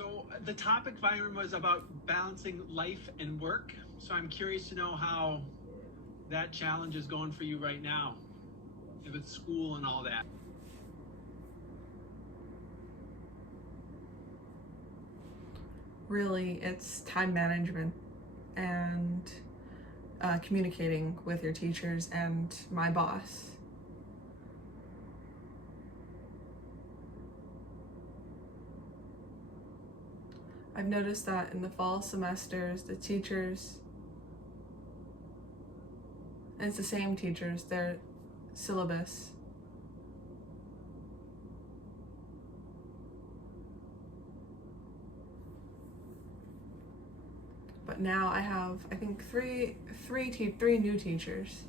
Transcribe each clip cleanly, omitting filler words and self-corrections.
So the topic, Byron, was about balancing life and work. So I'm curious to know how that challenge is going for you right now with school and all that. Really, it's time management and communicating with your teachers and my boss. I've noticed that in the fall semesters, the teachers, and it's the same teachers, their syllabus but now I have, I think, three new teachers.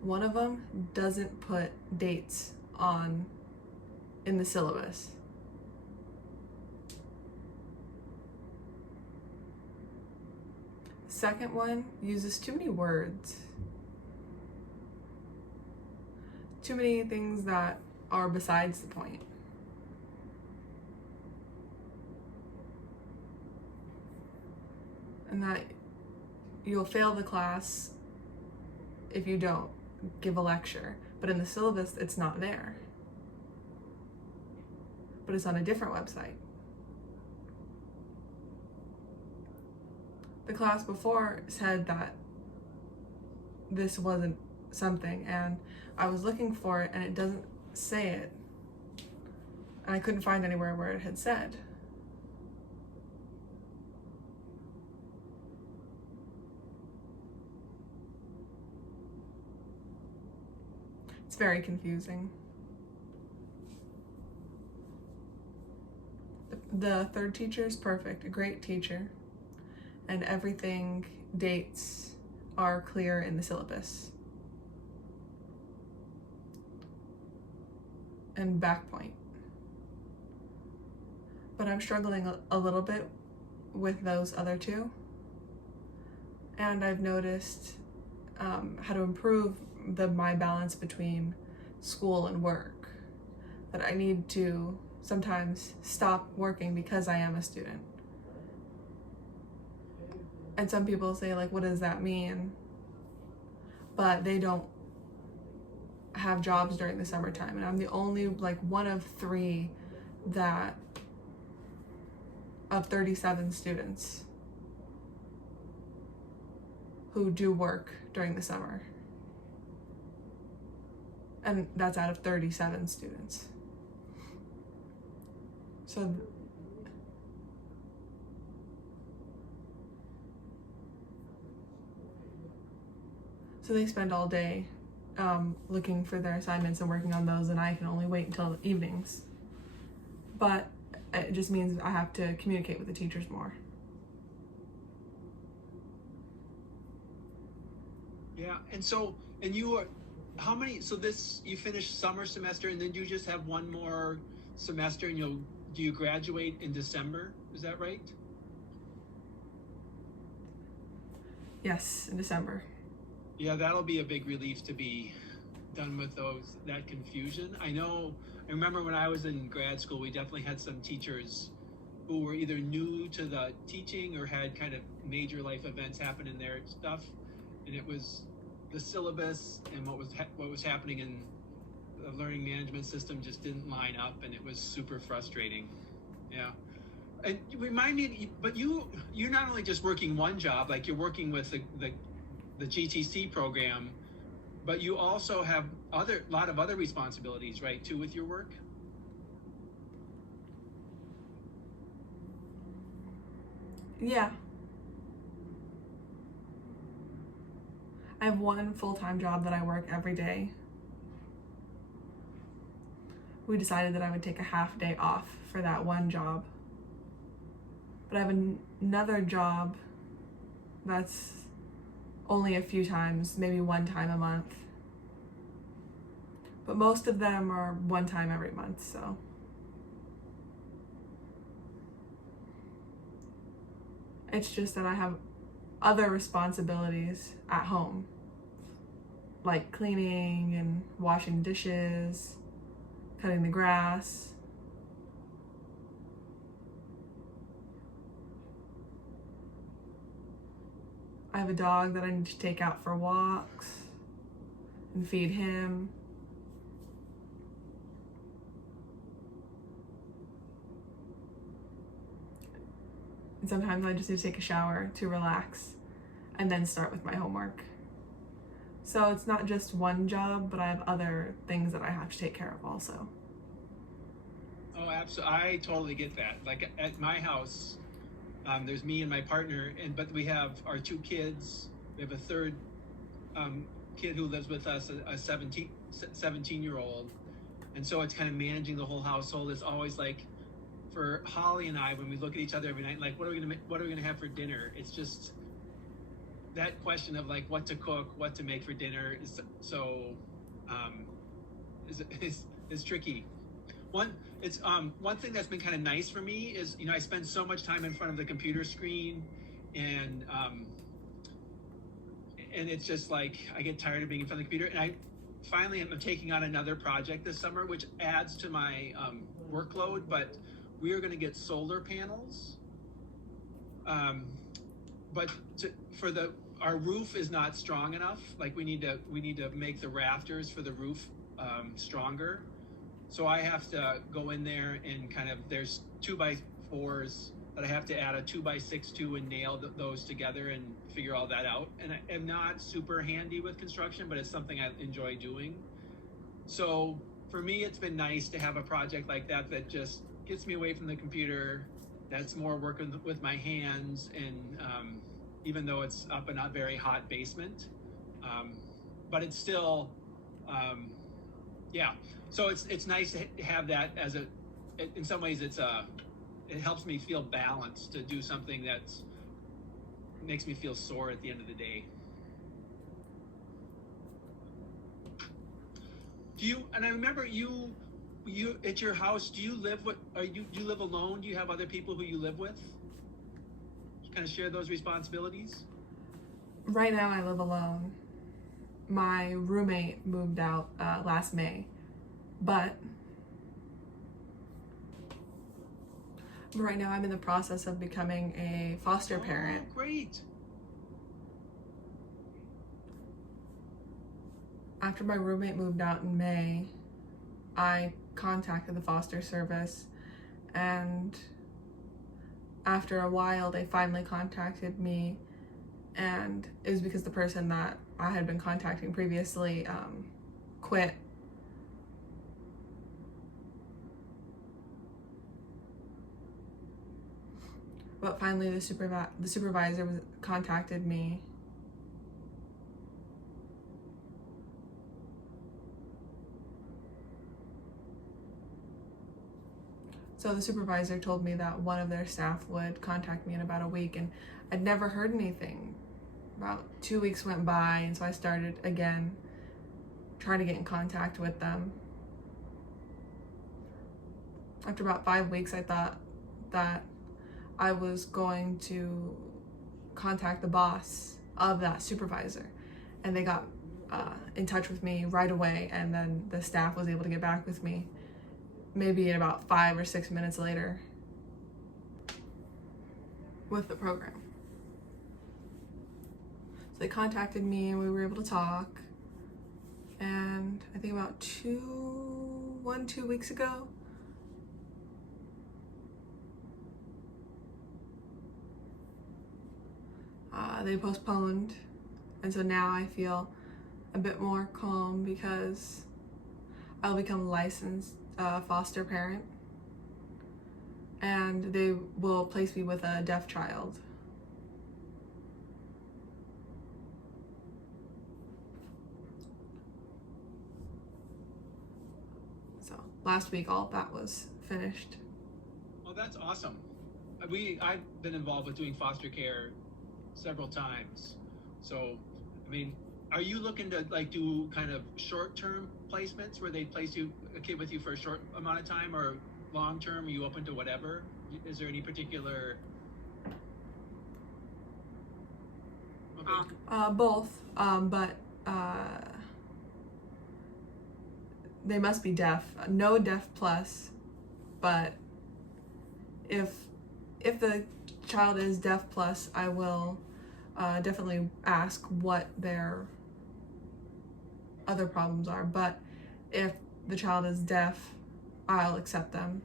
One of them doesn't put dates in the syllabus. The second one uses too many words. Too many things that are besides the point. And that you'll fail the class if you don't give a lecture. But in the syllabus, it's not there. But it's on a different website. The class before said that this wasn't something, and I was looking for it and it doesn't say it. And I couldn't find anywhere where it had said. It's very confusing. The third teacher is perfect, a great teacher, and everything, dates are clear in the syllabus. And back point. But I'm struggling a little bit with those other two. And I've noticed how to improve my balance between school and work. That I need to sometimes stop working because I am a student. And some people say, like, what does that mean? But they don't have jobs during the summertime, and I'm the only, like, one of 3 of 37 students who do work during the summer. And that's out of 37 students. So they spend all day looking for their assignments and working on those, and I can only wait until evenings. But it just means I have to communicate with the teachers more. Yeah, and you are, how many, so you finished summer semester and then you just have one more semester and do you graduate in December? Is that right? Yes, in December. Yeah, that'll be a big relief to be done with that confusion. I remember when I was in grad school, we definitely had some teachers who were either new to the teaching or had kind of major life events happen in their stuff, and it was the syllabus and what was happening in the learning management system just didn't line up, and it was super frustrating. Yeah. And remind me, but you're not only just working one job, like you're working with the GTC program, but you also have a lot of other responsibilities, right, too, with your work? Yeah. I have one full-time job that I work every day. We decided that I would take a half day off for that one job. But I have another job that's only a few times, maybe one time a month. But most of them are one time every month, so. It's just that I have other responsibilities at home, like cleaning and washing dishes, cutting the grass. I have a dog that I need to take out for walks and feed him. And sometimes I just need to take a shower to relax and then start with my homework. So it's not just one job, but I have other things that I have to take care of also. Oh, absolutely. I totally get that. Like at my house, there's me and my partner, but we have our 2 kids. We have a third kid who lives with us, a 17-year-old. And so it's kind of managing the whole household. It's always like, for Holly and I, when we look at each other every night, like, what are we gonna have for dinner? It's just that question of like what to cook, what to make for dinner is tricky. One thing that's been kind of nice for me is, I spend so much time in front of the computer screen, and it's just like I get tired of being in front of the computer, and I finally am taking on another project this summer, which adds to my workload. But we are going to get solar panels, but our roof is not strong enough. Like we need to make the rafters for the roof stronger. So I have to go in there and there's 2x4s that I have to add a 2x6 to and nail those together and figure all that out. And I am not super handy with construction, but it's something I enjoy doing. So for me, it's been nice to have a project like that just gets me away from the computer. That's more working with my hands, and even though it's up a not very hot basement, but it's still, yeah. So it's nice to have that in some ways it helps me feel balanced to do something that makes me feel sore at the end of the day. And I remember you at your house, do you live alone? Do you have other people who you live with? Kind of share those responsibilities? Right now I live alone. My roommate moved out last May, but right now I'm in the process of becoming a foster parent. Great. After my roommate moved out in May, I contacted the foster service, and after a while they finally contacted me, and it was because the person that I had been contacting previously quit. But finally the supervisor contacted me. So the supervisor told me that one of their staff would contact me in about a week, and I'd never heard anything. About 2 weeks went by, and so I started again trying to get in contact with them. After about 5 weeks, I thought that I was going to contact the boss of that supervisor, and they got in touch with me right away, and then the staff was able to get back with me maybe in about 5 or 6 minutes later with the program. So they contacted me and we were able to talk, and I think about 2 weeks ago, they postponed, and so now I feel a bit more calm because I'll become a licensed foster parent, and they will place me with a deaf child. So last week all of that was finished. Well, that's awesome. I've been involved with doing foster care several times. So, I mean, are you looking to do kind of short-term placements where they place a kid with you for a short amount of time, or long-term? Are you open to whatever? Is there any particular? Okay. Both, but they must be deaf. No deaf plus, but if the child is deaf plus, I will definitely ask what their other problems are. But if the child is deaf, I'll accept them.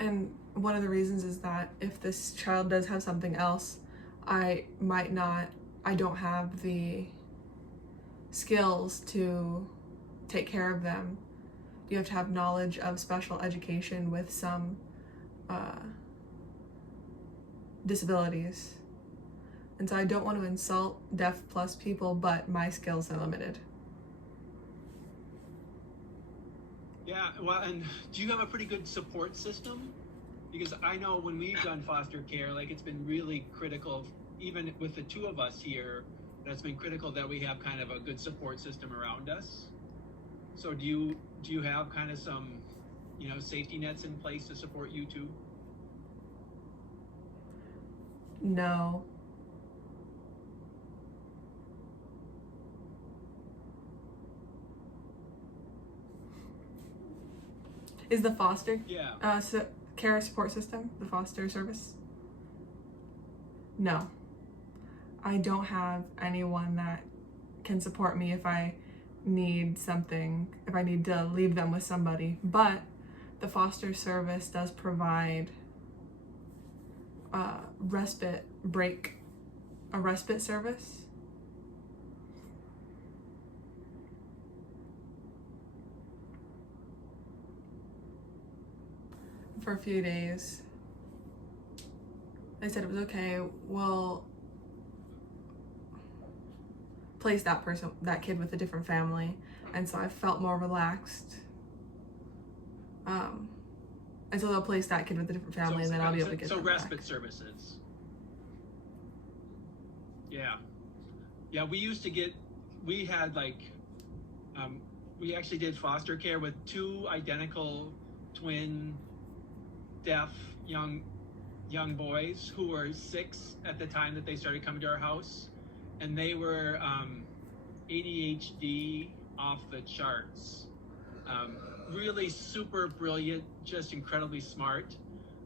And one of the reasons is that if this child does have something else, I don't have the skills to take care of them. You have to have knowledge of special education with some disabilities. And so I don't want to insult deaf plus people, but my skills are limited. Yeah, well, and do you have a pretty good support system? Because I know when we've done foster care, like it's been really critical, even with the two of us here, that's been critical that we have kind of a good support system around us. So do you have kind of some, safety nets in place to support you too? No. Is the foster care support system, the foster service? No. I don't have anyone that can support me if I need something, if I need to leave them with somebody. But the foster service does provide a respite service. For a few days. They said it was okay, we'll place that kid with a different family. And so I felt more relaxed. And so they'll place that kid with a different family, and then I'll be able to get them respite back. Services. Yeah, we had we actually did foster care with two identical twin deaf young boys who were 6 at the time that they started coming to our house, and they were ADHD off the charts. Really super brilliant, just incredibly smart,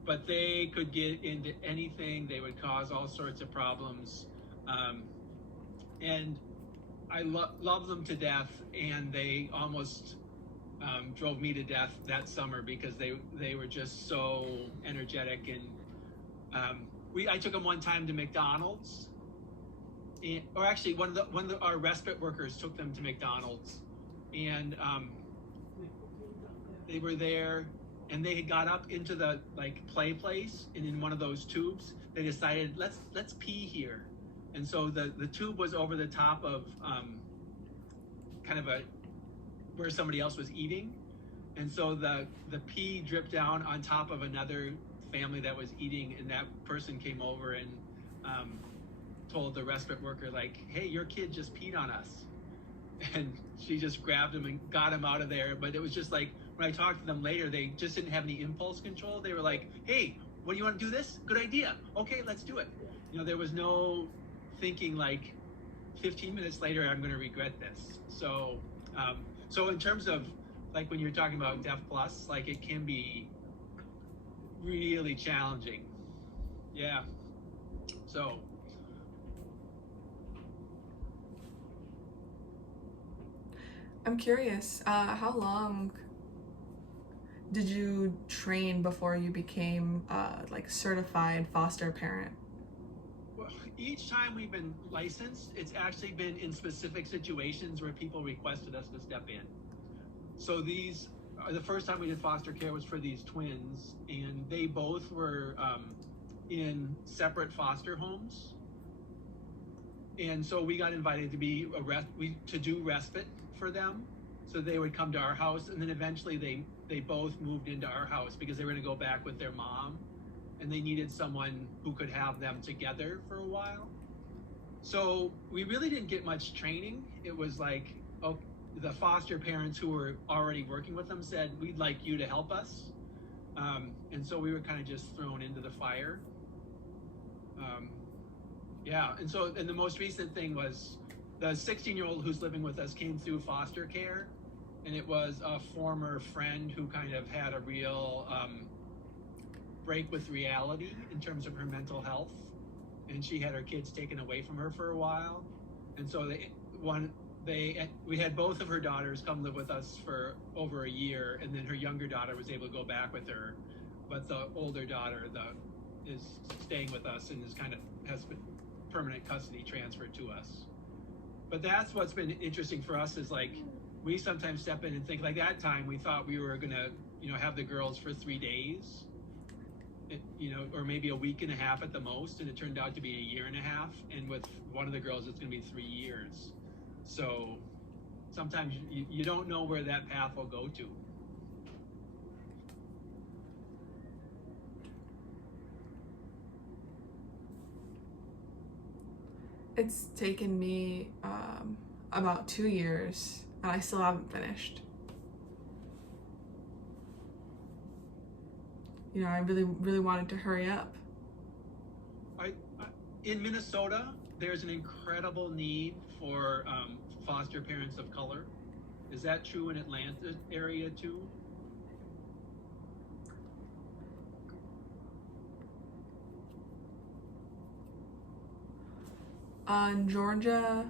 but they could get into anything. They would cause all sorts of problems, and I love them to death, and they almost drove me to death that summer because they were just so energetic. And I took them one time to McDonald's, or actually one of our respite workers took them to McDonald's, and they were there, and they had got up into the play place, and in one of those tubes they decided let's pee here. And so the tube was over the top of kind of where somebody else was eating, and so the pee dripped down on top of another family that was eating, and that person came over and told the respite worker, hey, your kid just peed on us. And she just grabbed him and got him out of there. But it was just when I talked to them later, they just didn't have any impulse control. They were like, hey, what do you want to do this? Good idea. Okay, let's do it. There was no thinking 15 minutes later, I'm going to regret this. So so in terms of when you're talking about Deaf Plus, it can be really challenging. Yeah. So I'm curious, how long did you train before you became certified foster parent? Well, each time we've been licensed, it's actually been in specific situations where people requested us to step in. So the first time we did foster care was for these twins, and they both were in separate foster homes. And so we got invited to do respite for them. So they would come to our house, and then eventually they both moved into our house because they were going to go back with their mom, and they needed someone who could have them together for a while. So we really didn't get much training. It was the foster parents who were already working with them said, we'd like you to help us. And so we were kind of just thrown into the fire. Yeah, and the most recent thing was the 16-year-old who's living with us came through foster care, and it was a former friend who kind of had a real break with reality in terms of her mental health, and she had her kids taken away from her for a while, and so we had both of her daughters come live with us for over a year, and then her younger daughter was able to go back with her, but the older daughter is staying with us and has been permanent custody transferred to us. But that's what's been interesting for us is like we sometimes step in and think like that time we thought we were gonna have the girls for 3 days, or maybe a week and a half at the most, and it turned out to be a year and a half, and with one of the girls it's gonna be 3 years. So sometimes you don't know where that path will go to. It's taken me about 2 years, and I still haven't finished. I really, really wanted to hurry up. In Minnesota, there's an incredible need for foster parents of color. Is that true in Atlanta area too? In Georgia,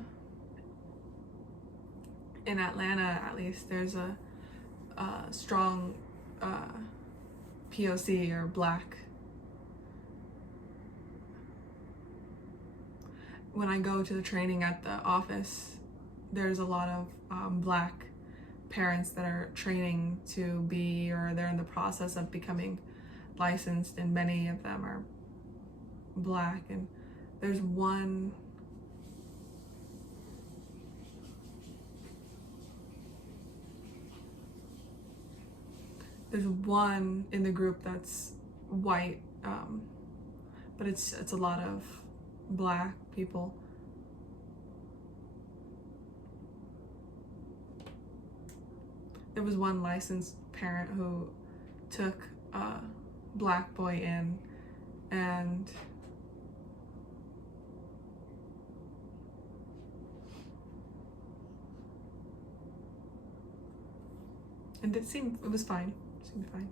in Atlanta at least, there's a strong POC or Black. When I go to the training at the office, there's a lot of Black parents that are training to be, or they're in the process of becoming licensed, and many of them are Black. And there's one in the group that's white, but it's a lot of Black people. There was one licensed parent who took a Black boy in, and it was fine. It seemed fine.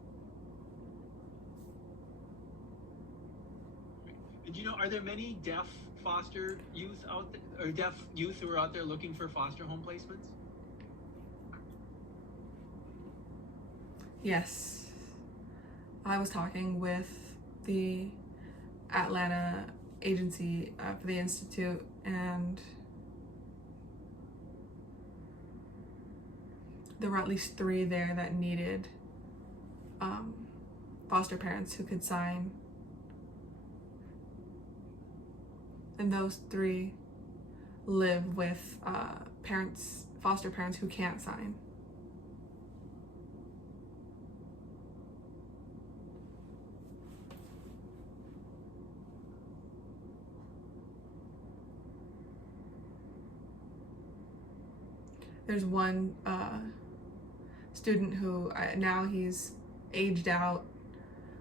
And are there many deaf foster youth out there, or deaf youth who are out there looking for foster home placements? Yes. I was talking with the Atlanta agency for the Institute, and there were at least 3 there that needed foster parents who could sign. And those 3 live with foster parents who can't sign. There's one student who now he's aged out,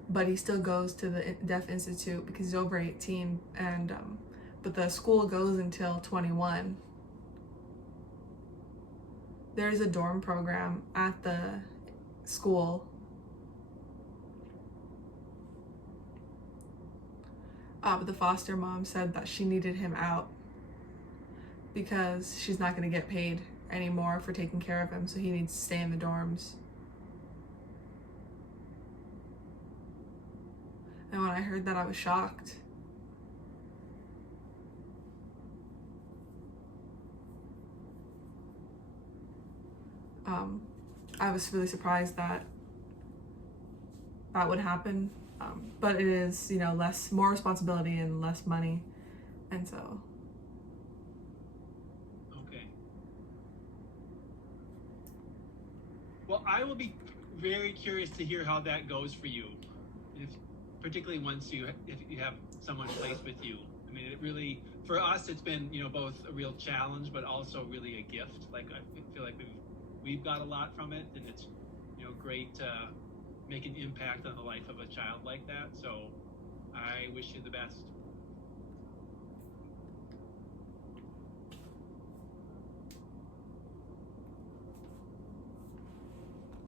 but he still goes to the Deaf Institute because he's over 18, and but the school goes until 21. There's a dorm program at the school. But the foster mom said that she needed him out because she's not going to get paid anymore for taking care of him, so he needs to stay in the dorms. And when I heard that, I was shocked. I was really surprised that would happen, but it is, more responsibility and less money, and so. Okay. Well, I will be very curious to hear how that goes for you, particularly if you have someone placed with you. I mean, it really, for us, it's been, you know, both a real challenge, but also really a gift. Like, I feel like we've got a lot from it, and it's, you know, great to make an impact on the life of a child like that. So I wish you the best.